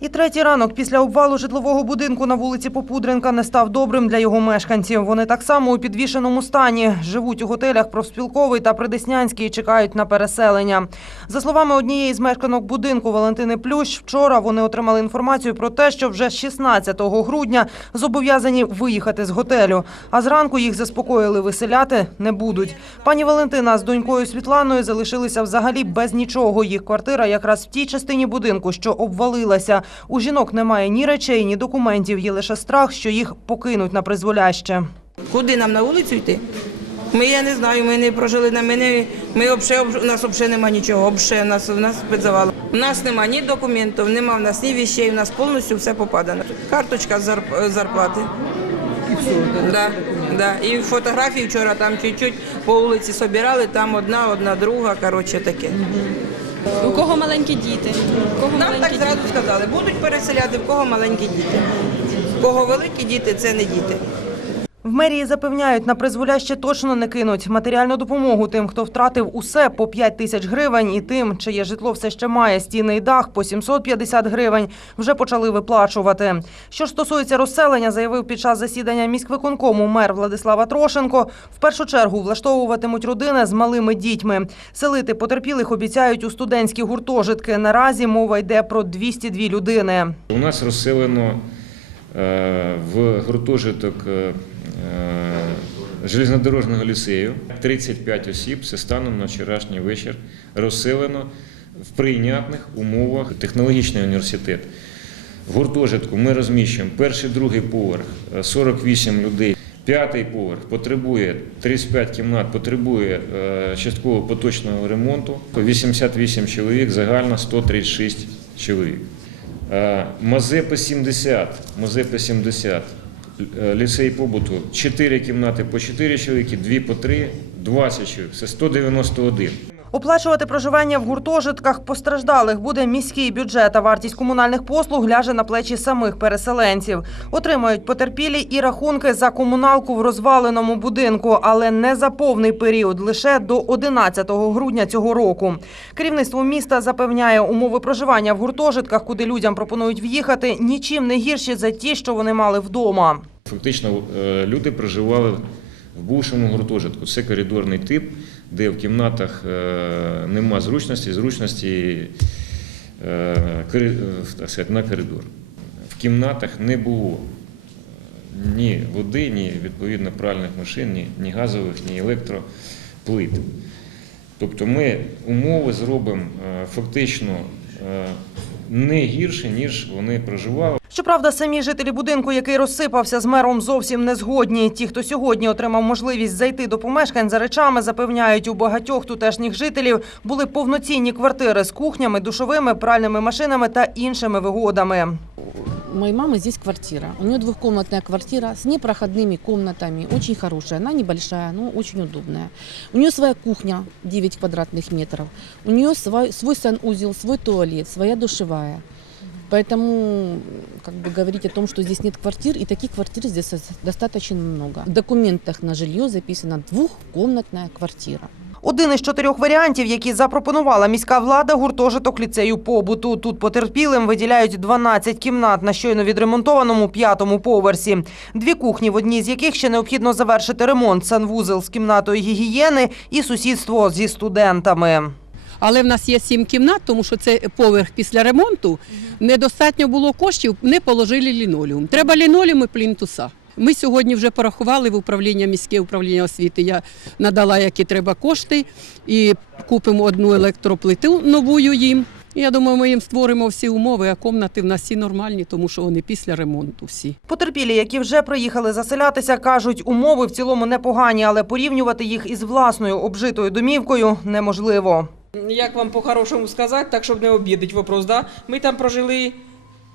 І третій ранок після обвалу житлового будинку на вулиці Попудренка не став добрим для його мешканців. Вони так само у підвішеному стані. Живуть у готелях Профспілковий та Придеснянський і чекають на переселення. За словами однієї з мешканок будинку Валентини Плющ, вчора вони отримали інформацію про те, що вже 16 грудня зобов'язані виїхати з готелю. А зранку їх заспокоїли, виселяти не будуть. Пані Валентина з донькою Світланою залишилися взагалі без нічого. Їх квартира якраз в тій частині будинку, що обвалилася. У жінок немає ні речей, ні документів. Є лише страх, що їх покинуть на призволяще. Куди нам на вулицю йти? Ми я не знаю, ми не прожили на мене. Ми обше, у нас взагалі немає нічого. Обше, нас у нас підзавало. У нас нема ні документів, нема в нас ні вещей, у нас повністю все попадано. Карточка зарп- зарплати. Да, да. І фотографії вчора там чуть-чуть по вулиці собирали, там одна, одна друга, коротше таке. У кого маленькі діти? У кого Нам маленькі так діти? зразу сказали, будуть переселяти, в кого маленькі діти. В кого великі діти, це не діти. В мерії запевняють, на призволяще точно не кинуть. Матеріальну допомогу тим, хто втратив усе по 5 тисяч гривень, і тим, чиє житло все ще має стіни і дах по 750 гривень, вже почали виплачувати. Що ж стосується розселення, заявив під час засідання міськвиконкому мер Владислава Трошенко, в першу чергу влаштовуватимуть родини з малими дітьми. Селити потерпілих обіцяють у студентські гуртожитки. Наразі мова йде про 202 людини. У нас розселено е, в гуртожиток е, ліцею 35 осіб. Це станом на вчорашній вечір розселено в прийнятних умовах технологічний університет. В гуртожитку ми розміщуємо перший, другий поверх е, 48 людей. П'ятий поверх потребує 35 кімнат, потребує е, частково поточного ремонту. 88 чоловік, загально 136 чоловік. Е, Мазепи 70, Мазепи 70, е, ліцей побуту 4 кімнати по 4 чоловіки, 2 по 3, 20 чоловік. Це 191. Оплачувати проживання в гуртожитках постраждалих буде міський бюджет, а вартість комунальних послуг ляже на плечі самих переселенців. Отримають потерпілі і рахунки за комуналку в розваленому будинку, але не за повний період, лише до 11 грудня цього року. Керівництво міста запевняє, умови проживання в гуртожитках, куди людям пропонують в'їхати, нічим не гірші за ті, що вони мали вдома. Фактично е, люди проживали в бувшому гуртожитку. Це коридорний тип, де в кімнатах е, нема зручності, зручності е, на коридор. В кімнатах не було ні води, ні відповідно пральних машин, ні, газових, ні електроплит. Тобто ми умови зробимо фактично не гірше, ніж вони проживали. Щоправда, самі жителі будинку, який розсипався з мером, зовсім не згодні. Ті, хто сьогодні отримав можливість зайти до помешкань за речами, запевняють, у багатьох тутешніх жителів були повноцінні квартири з кухнями, душовими, пральними машинами та іншими вигодами. У моей мамы здесь квартира. У нее двухкомнатная квартира с непроходными комнатами. Очень хорошая. Она небольшая, но очень удобная. У нее своя кухня 9 квадратных метров. У нее свой, свой санузел, свой туалет, своя душевая. Поэтому как бы говорить о том, что здесь нет квартир, и таких квартир здесь достаточно много. В документах на жилье записано двухкомнатная квартира. Один із чотирьох варіантів, які запропонувала міська влада, гуртожиток ліцею побуту. Тут потерпілим виділяють 12 кімнат на щойно відремонтованому п'ятому поверсі. Дві кухні, в одній з яких ще необхідно завершити ремонт, санвузел з кімнатою гігієни і сусідство зі студентами. Але в нас є сім кімнат, тому що це поверх після ремонту. Недостатньо було коштів, не положили лінолеум. Треба лінолеум і плінтуса. Ми сьогодні вже порахували в управління міське управління освіти. Я надала, які треба кошти, і купимо одну електроплиту новую їм. Я думаю, ми їм створимо всі умови, а комнати в нас всі нормальні, тому що вони після ремонту всі. Потерпілі, які вже приїхали заселятися, кажуть, умови в цілому непогані, але порівнювати їх із власною обжитою домівкою неможливо. Як вам по-хорошому сказати, так щоб не обідати вопрос, да? Ми там прожили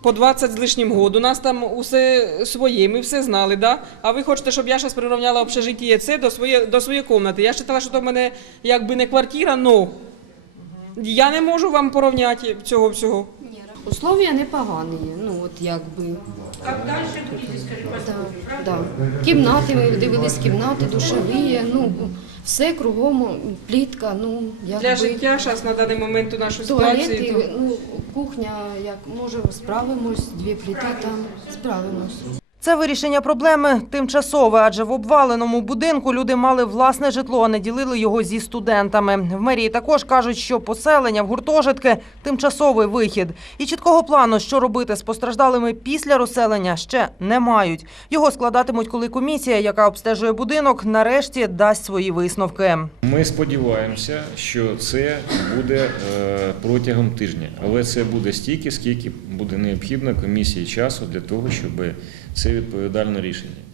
по 20 з лишнім год, у нас там усе своє, ми все знали, да? А ви хочете, щоб я зараз прирівняла общежиття це до своєї до своєї кімнати. Я вважала, що то в мене якби не квартира, но я не можу вам порівняти цього всього. Условия непогані, ну от якби. Як далі, скажи, Да, да. Кімнати, ми дивились кімнати, душові, ну все кругом, плітка, ну якби. Для життя зараз на даний момент у нашу ситуацію. Туалети, то- ну, кухня, як може справимось, дві пліти там, справимось. Це вирішення проблеми тимчасове, адже в обваленому будинку люди мали власне житло, а не ділили його зі студентами. В мерії також кажуть, що поселення в гуртожитки тимчасовий вихід. І чіткого плану, що робити з постраждалими після розселення, ще не мають. Його складатимуть, коли комісія, яка обстежує будинок, нарешті дасть свої висновки. Ми сподіваємося, що це буде е, протягом тижня, але це буде стільки, скільки буде необхідно комісії часу для того, щоб це відповідальне рішення.